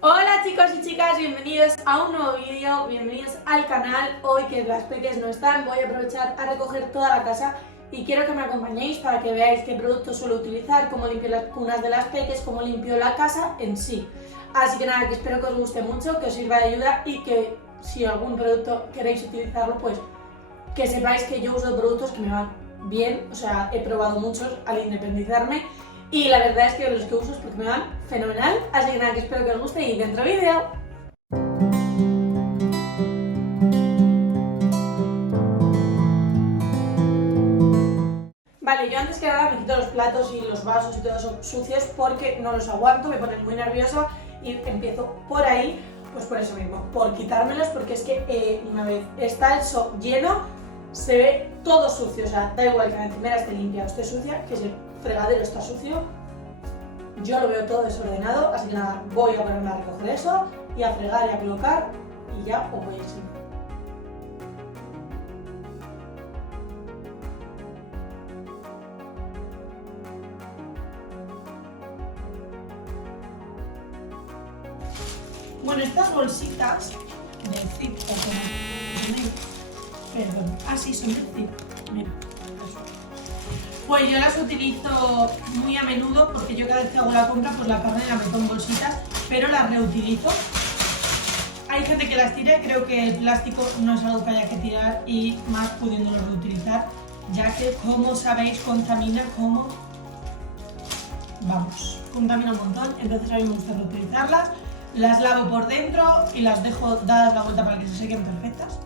Hola chicos y chicas, bienvenidos a un nuevo vídeo, bienvenidos al canal. Hoy que las peques no están, voy a aprovechar a recoger toda la casa y quiero que me acompañéis para que veáis qué productos suelo utilizar, cómo limpio las cunas de las peques, cómo limpio la casa en sí. Así que nada, que espero que os guste mucho, que os sirva de ayuda y que si algún producto queréis utilizarlo, pues que sepáis que yo uso productos que me van bien, o sea, he probado muchos al independizarme. Y la verdad es que los que uso es porque me van fenomenal, así que nada, que espero que os guste y dentro vídeo. Vale, yo antes que nada me quito los platos y los vasos y todo eso sucios porque no los aguanto, me ponen muy nerviosa y empiezo por ahí, pues por eso mismo, por quitármelos, porque es que una vez está eso lleno, se ve todo sucio, o sea, da igual que la encimera esté limpia o esté sucia, que si el fregadero está sucio, yo lo veo todo desordenado, así que nada, voy a ponerme a recoger eso y a fregar y a colocar y ya os voy a enseñar. Bueno, estas bolsitas de zip, perdón, así son de zip, mira. Pues yo las utilizo muy a menudo porque yo cada vez que hago la compra pues la carne la meto en bolsitas, pero las reutilizo. Hay gente que las tira y creo que el plástico no es algo que haya que tirar y más pudiéndolo reutilizar, ya que como sabéis contamina como... Vamos, contamina un montón, entonces a mí me gusta reutilizarlas. Las lavo por dentro y las dejo dadas la vuelta para que se sequen perfectas.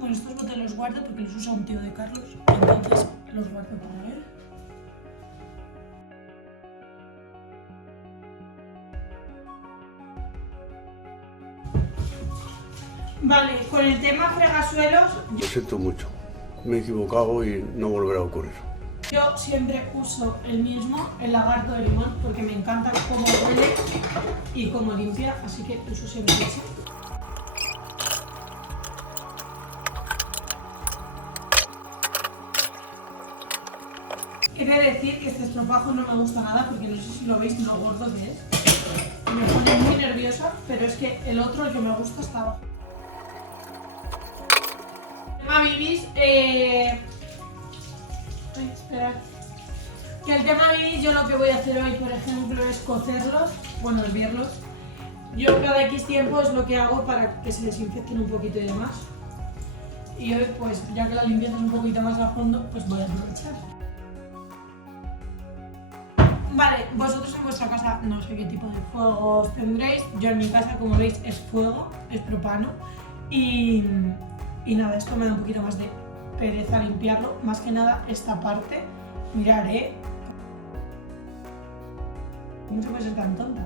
Bueno, estos botes los guardo porque los usa un tío de Carlos, entonces los guardo para él. Vale, con el tema fregasuelos... Lo siento mucho, me he equivocado y no volverá a ocurrir. Yo siempre uso el mismo, el lagarto de limón, porque me encanta cómo huele y cómo limpia, así que uso siempre ese. He de decir que este estropajo no me gusta nada porque no sé si lo veis lo gordo que es. Me pone muy nerviosa, pero es que el otro, el que me gusta, está abajo. Tema bibis, esperad. Que el tema bibis yo lo que voy a hacer hoy, por ejemplo, es cocerlos, bueno, hervirlos. Yo cada X tiempo es lo que hago para que se desinfecten un poquito y demás. Y hoy, pues, ya que la limpieza es un poquito más a fondo, pues voy a aprovechar. Vale, vosotros en vuestra casa no sé qué tipo de fuegos tendréis. Yo en mi casa, como veis, es fuego, es propano. Y nada, esto me da un poquito más de pereza limpiarlo. Más que nada esta parte. Mirad, ¿cómo se puede ser tan tonta?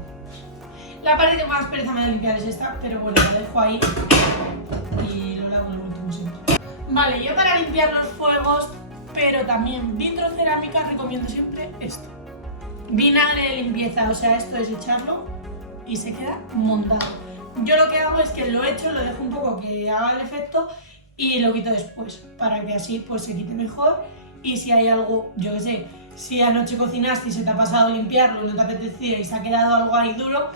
La parte que más pereza me da limpiar es esta, pero bueno, la dejo ahí y lo lavo en el último segundo. Vale, yo para limpiar los fuegos, pero también vitrocerámica, recomiendo siempre esto. Vinagre de limpieza, o sea, esto es echarlo y se queda montado. Yo lo que hago es que lo echo, lo dejo un poco que haga el efecto y lo quito después, para que así pues se quite mejor. Y si hay algo, yo qué sé, si anoche cocinaste y se te ha pasado limpiarlo y no te apetecía y se ha quedado algo ahí duro,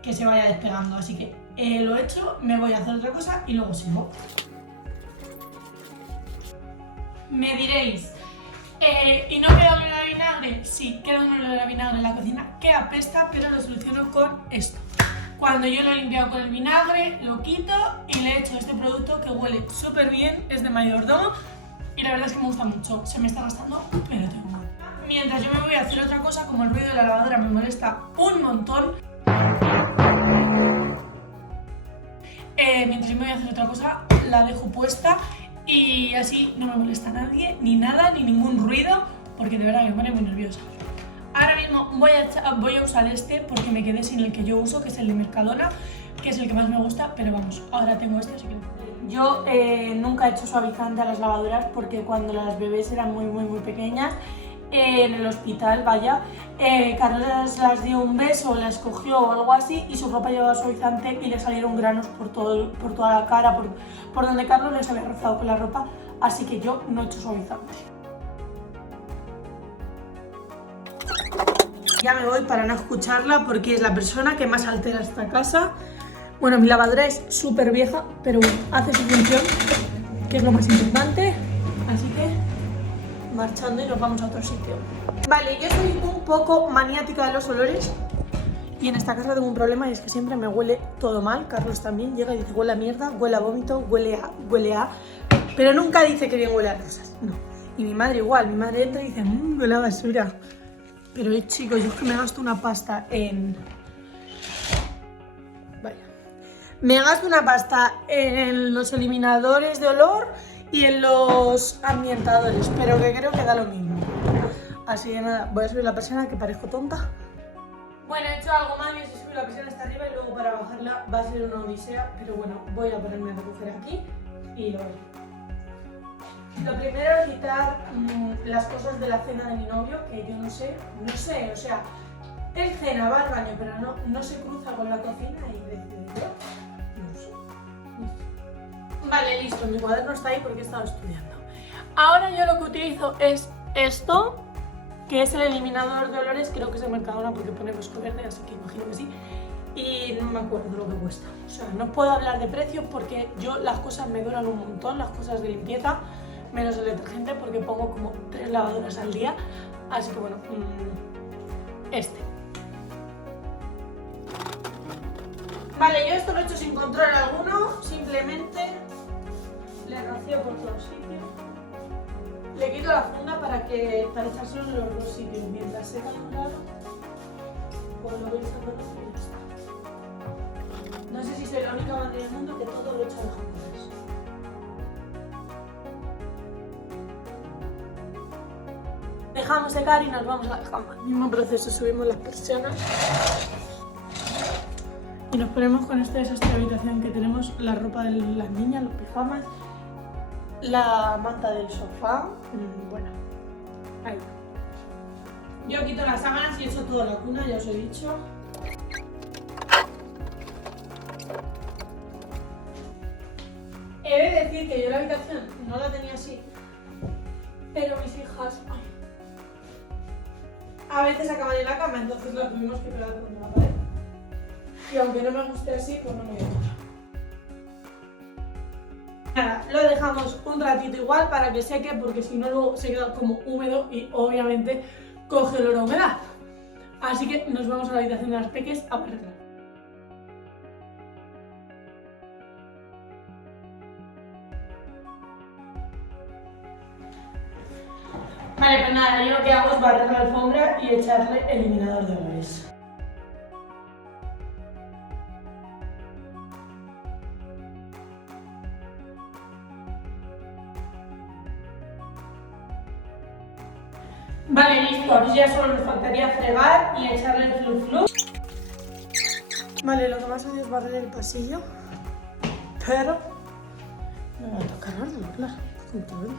que se vaya despegando. Así que lo echo, me voy a hacer otra cosa y luego sigo. Me diréis, ¿y no queda olor a vinagre? Sí, queda un olor a vinagre en la cocina que apesta, pero lo soluciono con esto. Cuando yo lo he limpiado con el vinagre, lo quito y le echo este producto que huele súper bien, es de mayordomo y la verdad es que me gusta mucho. Se me está gastando, pero tengo mal. Mientras yo me voy a hacer otra cosa, como el ruido de la lavadora me molesta un montón, mientras yo me voy a hacer otra cosa, la dejo puesta y así no me molesta a nadie, ni nada, ni ningún ruido, porque de verdad me pone muy nerviosa. Ahora mismo voy a usar este porque me quedé sin el que yo uso, que es el de Mercadona, que es el que más me gusta, pero vamos, ahora tengo este, así que... Yo nunca he hecho suavizante a las lavadoras porque cuando las bebés eran muy pequeñas en el hospital, vaya. Carlos las dio un beso, las cogió o algo así y su ropa llevaba suavizante y le salieron granos por toda la cara, por donde Carlos les había rozado con la ropa, así que yo no he hecho suavizante. Ya me voy para no escucharla porque es la persona que más altera esta casa. Bueno, mi lavadora es súper vieja, pero bueno, hace su función, que es lo más importante, así que marchando y nos vamos a otro sitio. Vale, yo soy un poco maniática de los olores y en esta casa tengo un problema y es que siempre me huele todo mal. Carlos también llega y dice huele a mierda, huele a vómito, huele a... Pero nunca dice que bien huele a rosas, no. Y mi madre igual, mi madre entra y dice huele a basura. Pero chicos, yo es que me gasto una pasta en... Vaya. Me gasto una pasta en los eliminadores de olor y en los ambientadores, pero que creo que da lo mismo. Así que nada, voy a subir la persiana que parezco tonta. Bueno, he hecho algo mal y es subir la persiana hasta arriba y luego para bajarla va a ser una odisea, pero bueno, voy a ponerme a recoger aquí y lo haré. Lo primero es quitar las cosas de la cena de mi novio, que yo no sé, o sea, él cena, va al baño, pero no se cruza con la cocina y decide yo, no sé. Vale, listo, mi cuaderno está ahí porque he estado estudiando. Ahora yo lo que utilizo es esto, que es el eliminador de olores, creo que es de Mercadona porque pone Bosco Verde, así que imagino que sí. Y no me acuerdo lo que cuesta. O sea, no puedo hablar de precios porque yo las cosas me duran un montón, las cosas de limpieza, menos el detergente porque pongo como 3 lavadoras al día. Así que bueno, este. Vale, yo esto lo he hecho sin control alguno, simplemente le rocío por todos sitios. Le quito la funda para echárselo en los dos sitios. Mientras seca de un lado, pues lo voy echando en otro y ya está. No sé si soy la única madre del mundo que todo lo he hecho de jamones. Dejamos secar y nos vamos a la cama. Mismo proceso, subimos las persianas y nos ponemos con esta desastre de habitación que tenemos la ropa de las niñas, los pijamas, la manta del sofá, bueno, ahí. Yo quito las sábanas y echo toda la cuna, ya os he dicho. He de decir que yo la habitación no la tenía así, pero mis hijas a veces acaban en la cama, entonces la tuvimos que pegar contra la pared. Y aunque no me guste así, pues no me gusta. Nada, lo dejamos un ratito igual para que seque, porque si no luego se queda como húmedo y obviamente coge olor a humedad. Así que nos vamos a la habitación de las peques a arreglar. Vale, pues nada, yo lo que hago es barrer la alfombra y echarle eliminador de olores. Vale, listo, ahora ya solo nos faltaría fregar y echarle el flu-flu. Vale, lo que más odio es barrer el pasillo, pero me va a tocar ahora, claro, como te ves.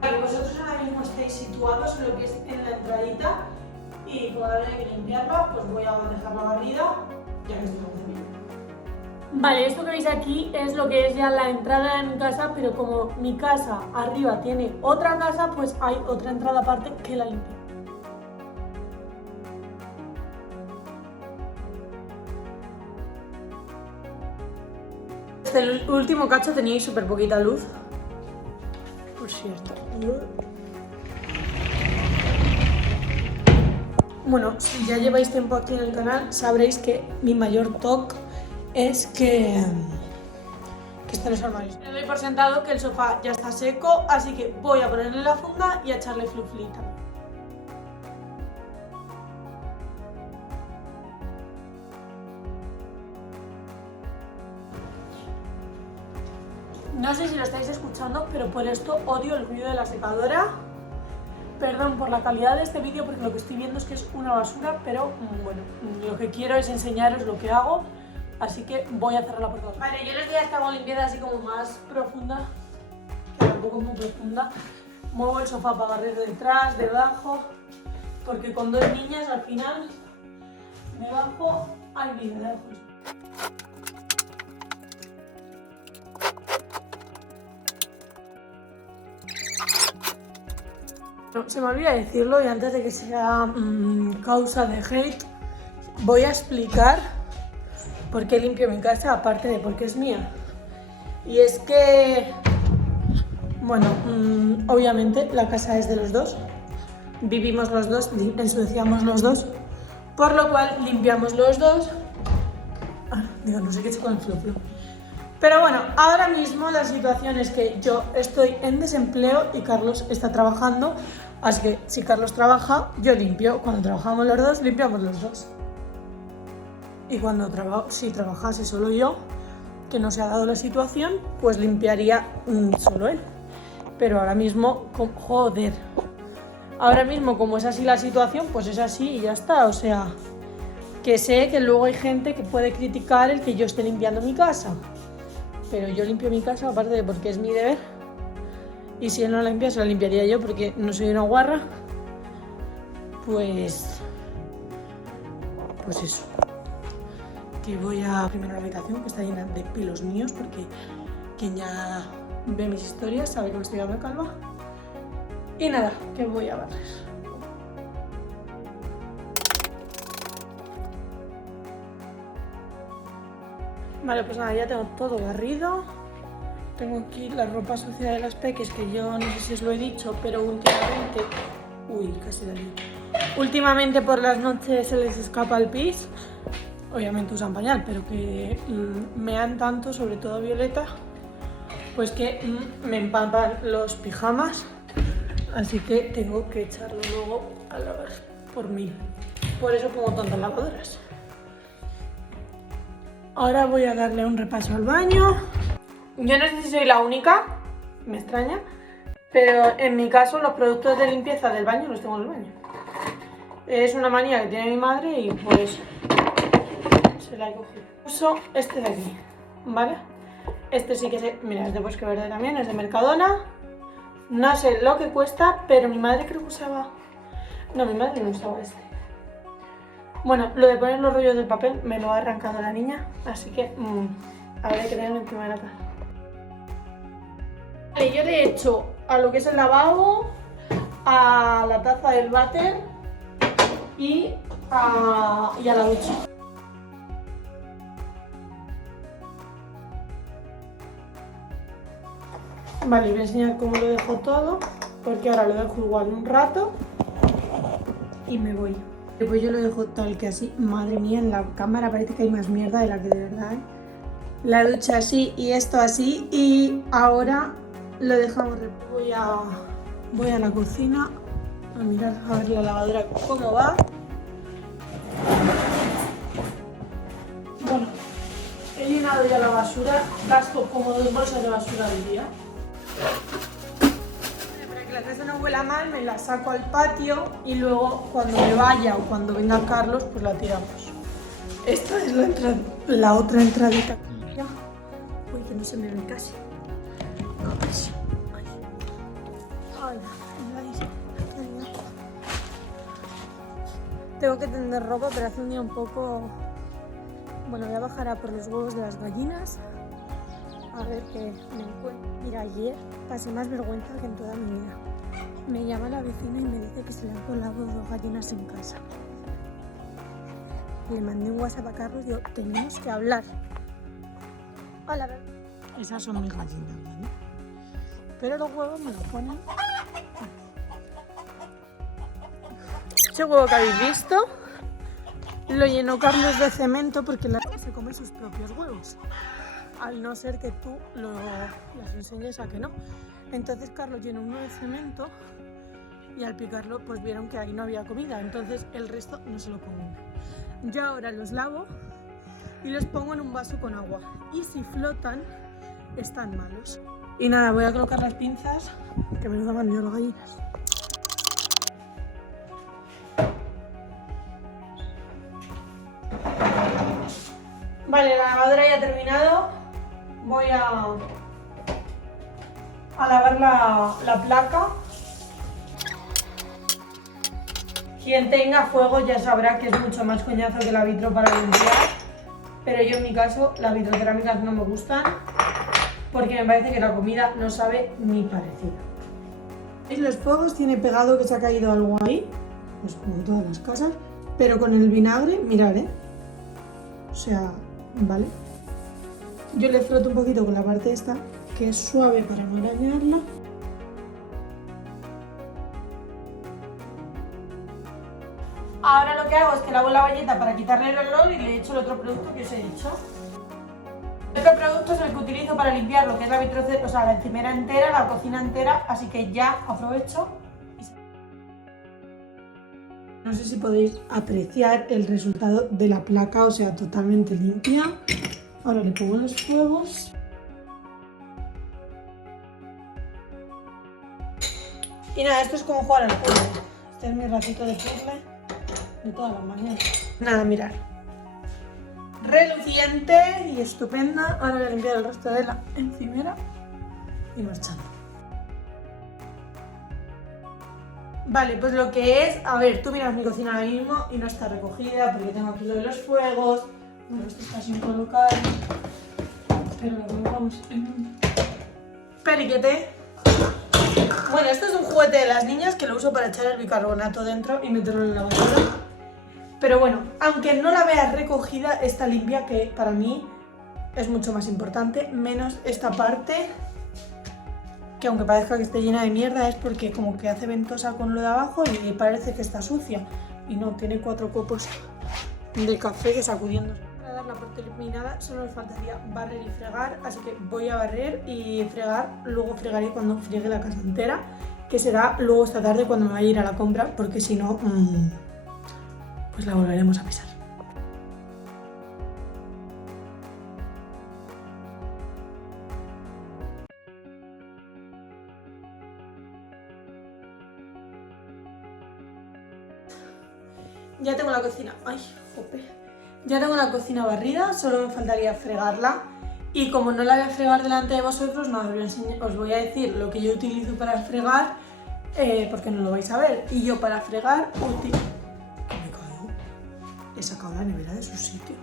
Vale, vosotros ahora mismo estáis situados en lo que es en la entradita y como ahora hay que limpiarla, pues voy a dejar la barrida ya que estoy con cepillo. Vale, esto que veis aquí es lo que es ya la entrada de mi casa, pero como mi casa arriba tiene otra casa, pues hay otra entrada aparte que la limpio. El último cacho teníais súper poquita luz, por cierto. Bueno, si ya lleváis tiempo aquí en el canal, sabréis que mi mayor toque es que están los armarios. Me doy por sentado que el sofá ya está seco, así que voy a ponerle la funda y a echarle fluflita. No sé si lo estáis escuchando, pero por esto odio el ruido de la secadora. Perdón por la calidad de este vídeo porque lo que estoy viendo es que es una basura, pero bueno, lo que quiero es enseñaros lo que hago así que voy a cerrar la puerta. Vale, yo los días que hago limpieza así como más profunda, que tampoco es muy profunda, muevo el sofá para barrer detrás, debajo, porque con 2 niñas al final me bajo al video. No, se me olvida decirlo y antes de que sea causa de hate, voy a explicar por qué limpio mi casa, aparte de porque es mía. Y es que, bueno, obviamente la casa es de los dos, vivimos los dos, ensuciamos los dos, por lo cual limpiamos los dos. Digo, no sé qué he hecho con el flop. Pero bueno, ahora mismo la situación es que yo estoy en desempleo y Carlos está trabajando, así que si Carlos trabaja, yo limpio. Cuando trabajamos los dos, limpiamos los dos. Y cuando si trabajase solo yo, que no se ha dado la situación, pues limpiaría solo él. Pero ahora mismo, joder, ahora mismo como es así la situación, pues es así y ya está. O sea, que sé que luego hay gente que puede criticar el que yo esté limpiando mi casa. Pero yo limpio mi casa, aparte de porque es mi deber. Y si él no la limpia, se la limpiaría yo porque no soy una guarra. Pues eso. Que voy a primero la habitación, que está llena de pelos míos, porque quien ya ve mis historias sabe que me estoy dando calva. Y nada, que voy a barrer. Vale, pues nada, ya tengo todo barrido. Tengo aquí la ropa sucia de las peques, que yo no sé si os lo he dicho, pero últimamente... Uy, casi la lío. Últimamente por las noches se les escapa el pis. Obviamente usan pañal, pero que mean tanto, sobre todo Violeta, pues que me empapan los pijamas. Así que tengo que echarlo luego a lavar por mí. Por eso pongo tantas lavadoras. Ahora voy a darle un repaso al baño. Yo no sé si soy la única, me extraña, pero en mi caso los productos de limpieza del baño los tengo en el baño. Es una manía que tiene mi madre y pues se la he cogido. Uso este de aquí, ¿vale? Este sí que sé, mira, es de Bosque Verde también, es de Mercadona. No sé lo que cuesta, pero mi madre creo que usaba... No, mi madre no usaba este. Bueno, lo de poner los rollos de papel me lo ha arrancado la niña, así que habrá que tenerlo encima de la cara. Vale, yo le he hecho a lo que es el lavabo, a la taza del váter y a la ducha. Vale, voy a enseñar cómo lo dejo todo, porque ahora lo dejo igual un rato y me voy. Pues yo lo dejo tal que así. Madre mía, en la cámara parece que hay más mierda de la que de verdad, ¿eh? La ducha así y esto así. Y ahora lo dejamos. Voy a la cocina a mirar a ver la lavadora cómo va. Bueno, he llenado ya la basura. Gasto como 2 bolsas de basura al día. La casa no huela mal, me la saco al patio y luego cuando me vaya o cuando venga Carlos, pues la tiramos. Esta es la otra entradita. Ya. Uy, que no se me ve casi. Casi. Ay. Tengo que tender ropa, pero hace un día un poco... Bueno, voy a bajar a por los huevos de las gallinas. A ver qué me encuentro. Mira, ayer pasé más vergüenza que en toda mi vida. Me llama la vecina y me dice que se le han colado 2 gallinas en casa. Le mandé un WhatsApp a Carlos y digo, tenemos que hablar. Hola, bebé. Esas son mis gallinas, ¿vale? Pero los huevos me los ponen... Este huevo que habéis visto lo llenó Carlos de cemento porque la se come sus propios huevos. Al no ser que tú las enseñes a que no. Entonces Carlos llenó uno de cemento y al picarlo pues vieron que ahí no había comida, entonces el resto no se lo comían. Yo ahora los lavo y los pongo en un vaso con agua y si flotan están malos. Y nada, voy a colocar las pinzas, que menudo me han liado las gallinas. Vale, la lavadora ya ha terminado. Voy a lavar la placa. Quien tenga fuego ya sabrá que es mucho más coñazo que la vitro para limpiar. Pero yo en mi caso, las vitrocerámicas no me gustan porque me parece que la comida no sabe ni parecida. ¿Veis los fuegos? Tiene pegado que se ha caído algo ahí, pues como en todas las casas, pero con el vinagre, mirad, o sea, ¿vale? Yo le froto un poquito con la parte esta, que es suave para no arañarla. Ahora lo que hago es que lavo la bayeta para quitarle el olor y le echo el otro producto que os he dicho. El otro producto es el que utilizo para limpiar lo que es la vitrocerámica, o sea, la encimera entera, la cocina entera, así que ya aprovecho. No sé si podéis apreciar el resultado de la placa, o sea, totalmente limpia. Ahora le pongo los fuegos. Y nada, esto es como jugar al puzzle. Este es mi ratito de puzzle de todas las mañanas. Nada, mirad. Reluciente y estupenda. Ahora voy a limpiar el resto de la encimera y marchando. Vale, pues lo que es, a ver, tú miras mi cocina ahora mismo y no está recogida porque tengo aquí lo de los fuegos. Bueno, esto está sin colocar, pero lo colocamos en un periquete. Bueno, esto es un juguete de las niñas que lo uso para echar el bicarbonato dentro y meterlo en la lavadora. Pero bueno, aunque no la veas recogida, está limpia, que para mí es mucho más importante, menos esta parte, que aunque parezca que esté llena de mierda es porque como que hace ventosa con lo de abajo y parece que está sucia. Y no, tiene 4 copos de café que sacudiendo. Para dar la parte eliminada solo me faltaría barrer y fregar, así que voy a barrer y fregar, luego fregaré cuando friegue la casa entera, que será luego esta tarde cuando me vaya a ir a la compra, porque si no, pues la volveremos a pisar. Ya tengo la cocina, ay, jope. Ya tengo la cocina barrida, solo me faltaría fregarla. Y como no la voy a fregar delante de vosotros, no os voy a decir lo que yo utilizo para fregar, porque no lo vais a ver. Y yo para fregar he sacado la nevera de su sitio.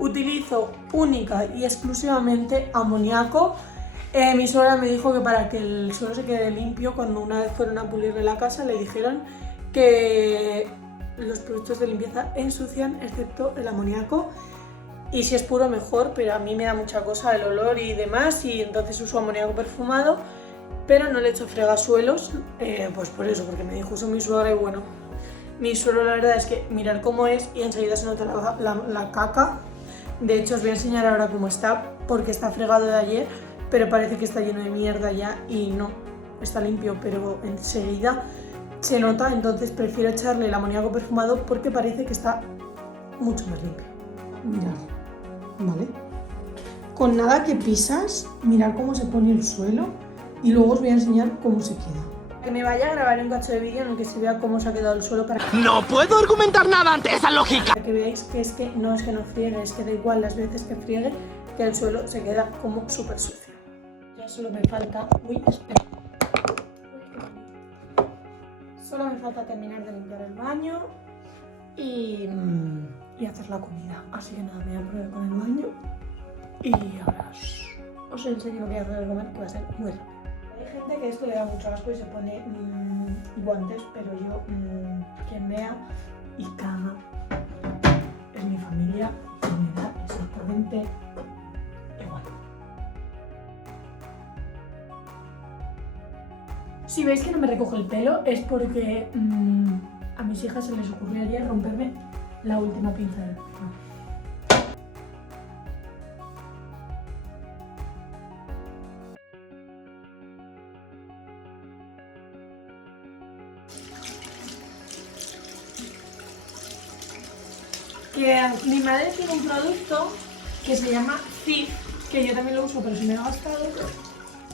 Utilizo única y exclusivamente amoníaco. Mi suegra me dijo que para que el suelo se quede limpio, cuando una vez fueron a pulirle la casa, le dijeron que los productos de limpieza ensucian excepto el amoníaco, y si es puro mejor, pero a mí me da mucha cosa el olor y demás, y entonces uso amoníaco perfumado, pero no le echo fregasuelos, pues por eso, porque me dijo eso mi suegra. Y bueno, mi suelo la verdad es que mirar cómo es y enseguida se nota la caca. De hecho os voy a enseñar ahora cómo está, porque está fregado de ayer, pero parece que está lleno de mierda ya y no, está limpio, pero enseguida se nota. Entonces prefiero echarle el amoníaco perfumado porque parece que está mucho más limpio. Mirad, ¿vale? Con nada que pisas, mirad cómo se pone el suelo y luego os voy a enseñar cómo se queda. Que me vaya a grabar un cacho de vídeo en el que se vea cómo se ha quedado el suelo para que... ¡No puedo argumentar nada ante esa lógica! Para que veáis que no friegue, es que da igual las veces que friegue, que el suelo se queda como súper sucio. Ya solo me falta... Uy, espera. Solo me falta terminar de limpiar el baño y hacer la comida. Así que nada, me voy a probar con el baño y ahora os enseño lo que voy a hacer de comer, que va a ser muy rápido. Hay gente que esto le da mucho asco y se pone guantes, pero yo, quien vea y caga es mi familia y me da exactamente igual. Si veis que no me recojo el pelo es porque a mis hijas se les ocurrió ayer romperme la última pinza del pelo. Que mi madre tiene un producto que se llama Cif, que yo también lo uso, pero se me ha gastado,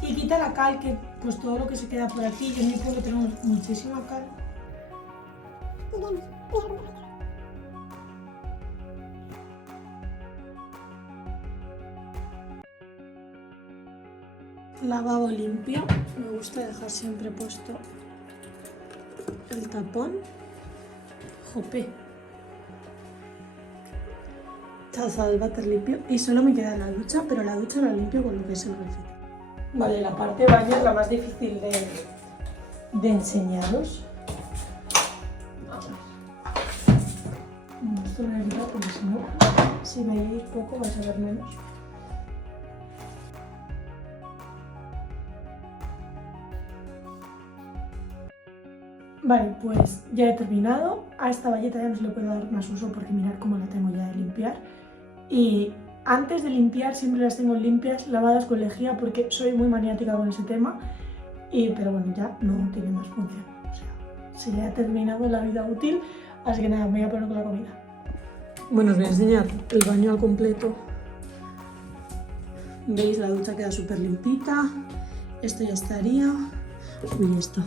y quita la cal, que pues todo lo que se queda por aquí. Yo en mi pueblo tengo muchísima cal. Lavabo limpio. Me gusta dejar siempre puesto el tapón. Jope. Taza del váter limpio. Y solo me queda la ducha, pero la ducha la limpio con lo que es el grafito. Vale, la parte de baño es la más difícil de enseñaros. Esto lo voy a quitar porque si no, si veis poco vais a ver menos. Vale, pues ya he terminado. A esta valleta ya no se le puedo dar más uso porque mirad cómo la tengo ya de limpiar. Y antes de limpiar siempre las tengo limpias, lavadas con lejía porque soy muy maniática con ese tema. Pero bueno, ya no tiene más función. O sea, se le ha terminado la vida útil. Así que nada, me voy a poner con la comida. Bueno, os voy a enseñar el baño al completo. ¿Veis? La ducha queda súper limpita. Esto ya estaría. Uy, esto.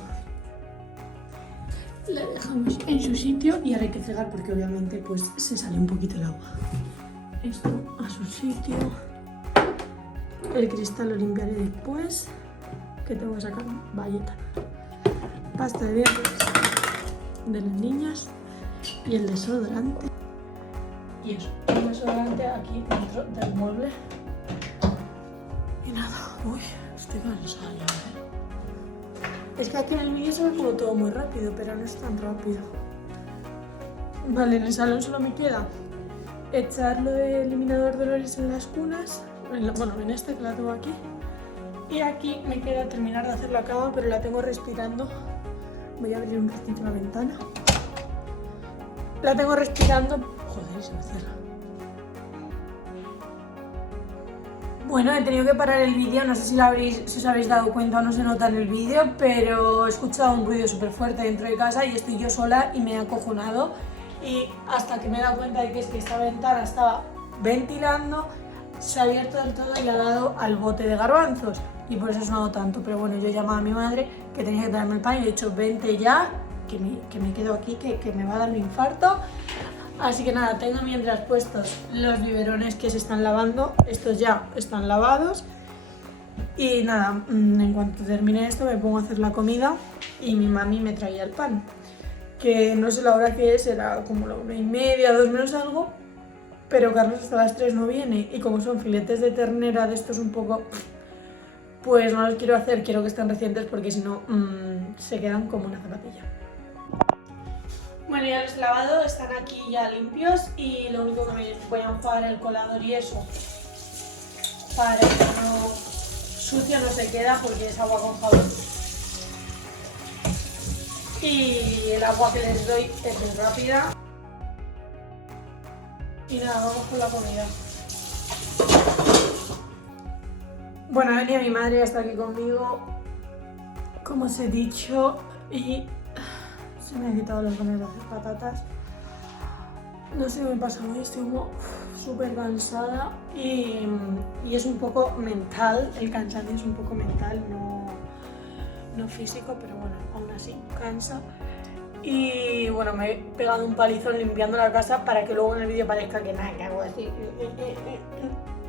La dejamos en su sitio y ahora hay que fregar porque obviamente pues se sale un poquito el agua. Esto a su sitio. El cristal lo limpiaré después. Que tengo que sacar valleta. Pasta de dientes de las niñas. Y el desodorante. Y eso, el desodorante aquí dentro del mueble. Y nada, uy, estoy cansada ya. Es que aquí en el vídeo se ve como todo muy rápido, pero no es tan rápido. Vale, en el salón solo me queda echar lo de eliminador de olores en las cunas. Bueno, en este que la tengo aquí. Y aquí me queda terminar de hacer la cama, pero la tengo respirando. Voy a abrir un ratito la ventana. La tengo respirando. Joder, se me cierra. Bueno, he tenido que parar el vídeo, no sé si os habéis dado cuenta o no se nota en el vídeo, pero he escuchado un ruido súper fuerte dentro de casa y estoy yo sola y me he acojonado. Y hasta que me he dado cuenta de que es que esta ventana estaba ventilando, se ha abierto del todo y ha dado al bote de garbanzos. Y por eso ha sonado tanto, pero bueno, yo he llamado a mi madre que tenía que traerme el pan y le he dicho, vente ya, que me quedo aquí, que me va a dar un infarto. Así que nada, tengo mientras puestos los biberones que se están lavando, estos ya están lavados. Y nada, en cuanto termine esto me pongo a hacer la comida y mi mami me traía el pan. Que no sé la hora que es, era como la 1:30, 2 menos algo, pero Carlos hasta las 3 no viene y como son filetes de ternera de estos un poco, pues no los quiero hacer, quiero que estén recientes porque si no se quedan como una zapatilla. Bueno, ya los he lavado, están aquí ya limpios y lo único que me voy a enjuagar el colador y eso para que no sucio no se queda porque es agua con jabón. Y el agua que les doy es muy rápida. Y nada, vamos con la comida. Bueno, ha venido mi madre, está aquí conmigo, como os he dicho, y se me han quitado las ganas de hacer patatas. No sé qué me pasa hoy, estoy como súper cansada y es un poco mental, el cansancio es un poco mental, no físico, pero bueno, aún así cansa. Y bueno, me he pegado un palizón limpiando la casa para que luego en el vídeo parezca que nada, que hago así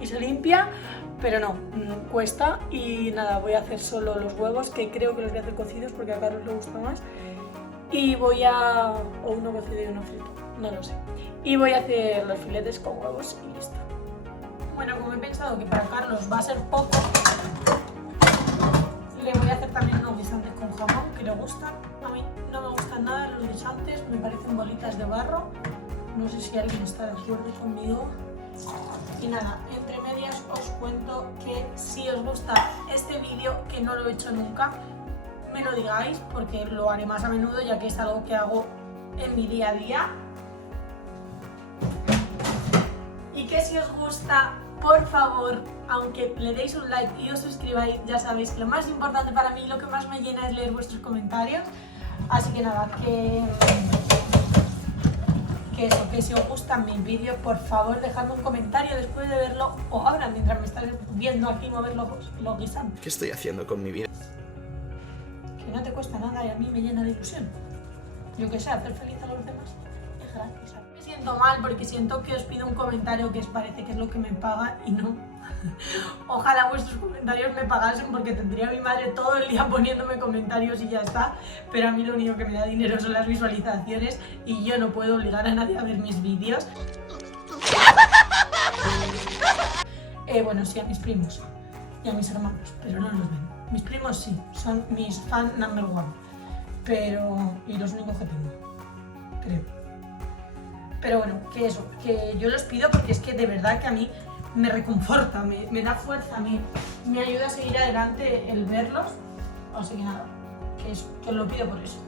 y se limpia, pero no, cuesta. Y nada, voy a hacer solo los huevos, que creo que los voy a hacer cocidos porque a Carlos le gusta más. Y voy a... o uno cocido y uno frito, no lo sé. Y voy a hacer los filetes con huevos y listo. Bueno, como he pensado que para Carlos va a ser poco, le voy a hacer también unos guisantes con jamón, que le gustan. A mí no me gustan nada los guisantes, me parecen bolitas de barro. No sé si alguien está de acuerdo conmigo. Y nada, entre medias os cuento que si os gusta este vídeo, que no lo he hecho nunca, me lo digáis porque lo haré más a menudo ya que es algo que hago en mi día a día. Y que si os gusta, por favor, aunque le deis un like y os suscribáis, ya sabéis que lo más importante para mí, lo que más me llena es leer vuestros comentarios. Así que nada, que si os gustan mis vídeos, por favor dejadme un comentario después de verlo o ahora mientras me estáis viendo aquí mover los guisantes. ¿Qué estoy haciendo con mi vida? Que no te cuesta nada y a mí me llena de ilusión. Yo que sé, hacer feliz a los demás es gratis. Me siento mal porque siento que os pido un comentario que os parece que es lo que me paga y no. Ojalá vuestros comentarios me pagasen porque tendría a mi madre todo el día poniéndome comentarios y ya está. Pero a mí lo único que me da dinero son las visualizaciones y yo no puedo obligar a nadie a ver mis vídeos. Bueno, sí, a mis primos y a mis hermanos, pero no los ven. Mis primos sí, son mis fan number one, pero... y los únicos que tengo, creo. Pero bueno, que eso, que yo los pido porque es que de verdad que a mí me reconforta, me da fuerza, me ayuda a seguir adelante el verlos. Así que nada, que eso, que os lo pido por eso.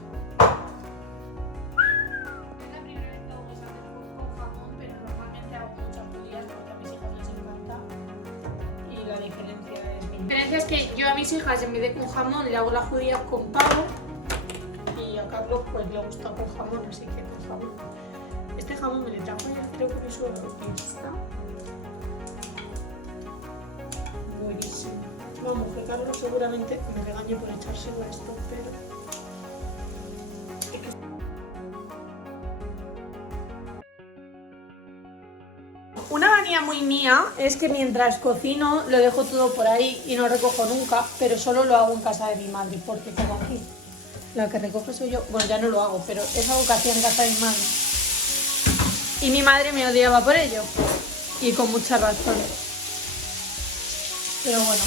Es la primera vez que hago cosas con jamón, pero normalmente hago muchas judías porque a mis hijas les encanta. Y la diferencia es mínima. La diferencia es que yo a mis hijas en vez de con jamón le hago la judía con pavo. Y a Carlos pues le gusta con jamón, así que con jamón. Este jamón me lo trajo ya, creo que mi suegro. Está buenísimo. Vamos, que Carlos seguramente me regañe por echárselo a esto, pero... Una manía muy mía es que mientras cocino lo dejo todo por ahí y no recojo nunca, pero solo lo hago en casa de mi madre, porque como aquí la que recoge soy yo, bueno, ya no lo hago, pero es algo que hacía en casa de mi madre. Y mi madre me odiaba por ello, y con mucha razón. Pero bueno,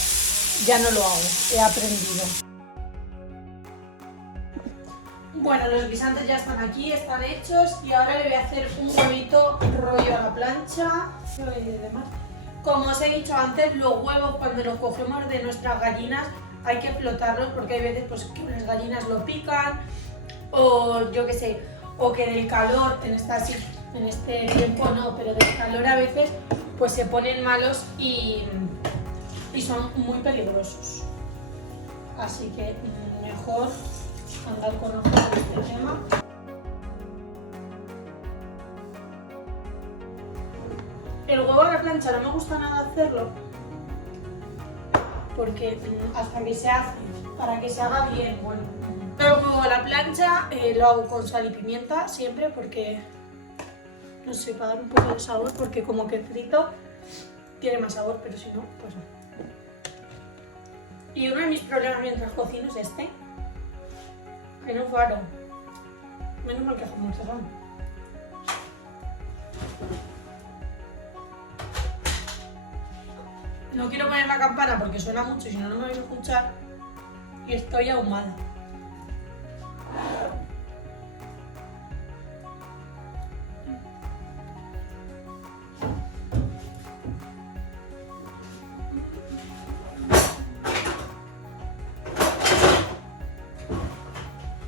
ya no lo hago, he aprendido. Bueno, los guisantes ya están aquí, están hechos, y ahora le voy a hacer un huevito rollo a la plancha. Y demás. Como os he dicho antes, los huevos cuando los cogemos de nuestras gallinas hay que flotarlos porque hay veces pues, que las gallinas lo pican, o yo qué sé, o que del calor en este tiempo no, pero del calor a veces pues se ponen malos y son muy peligrosos. Así que mejor andar con ojo con este tema. El huevo a la plancha no me gusta nada hacerlo porque hasta que se hace, para que se haga bien, bueno. El huevo a la plancha lo hago con sal y pimienta siempre porque, no sé, para dar un poco de sabor, porque como que frito tiene más sabor, pero si no, pues no. Y uno de mis problemas mientras cocino es este, que no paro. Menos mal que hago mucho jamón. No quiero poner la campana porque suena mucho y si no, no me vais a escuchar. Y estoy ahumada.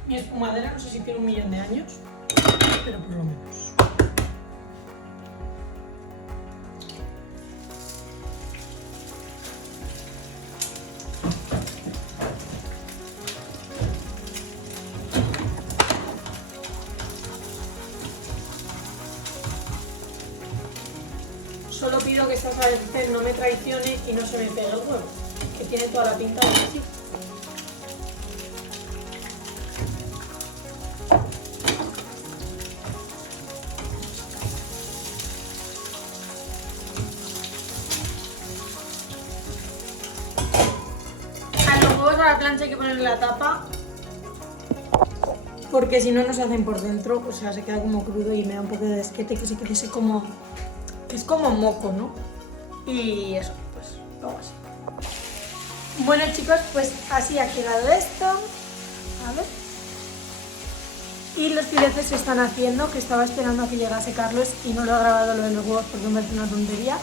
Mi espumadera no sé si tiene 1.000.000 de años, pero por lo menos. Solo pido que esta sartén no me traicione y no se me pegue el huevo, que tiene toda la pinta de así. A los huevos a la plancha hay que ponerle la tapa, porque si no, no se hacen por dentro, o sea, se queda como crudo y me da un poco de desquete, que se quede como... es como moco, ¿no? Y eso, pues, luego así. Bueno, chicos, pues así ha quedado esto. A ver. Y los filetes se están haciendo, que estaba esperando a que llegase Carlos y no lo ha grabado lo de los huevos porque me parece una tontería.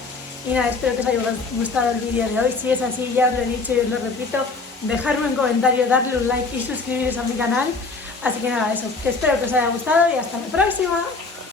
Y nada, espero que os haya gustado el vídeo de hoy. Si es así, ya os lo he dicho y os lo repito, dejadme un comentario, darle un like y suscribiros a mi canal. Así que nada, eso, que espero que os haya gustado y hasta la próxima.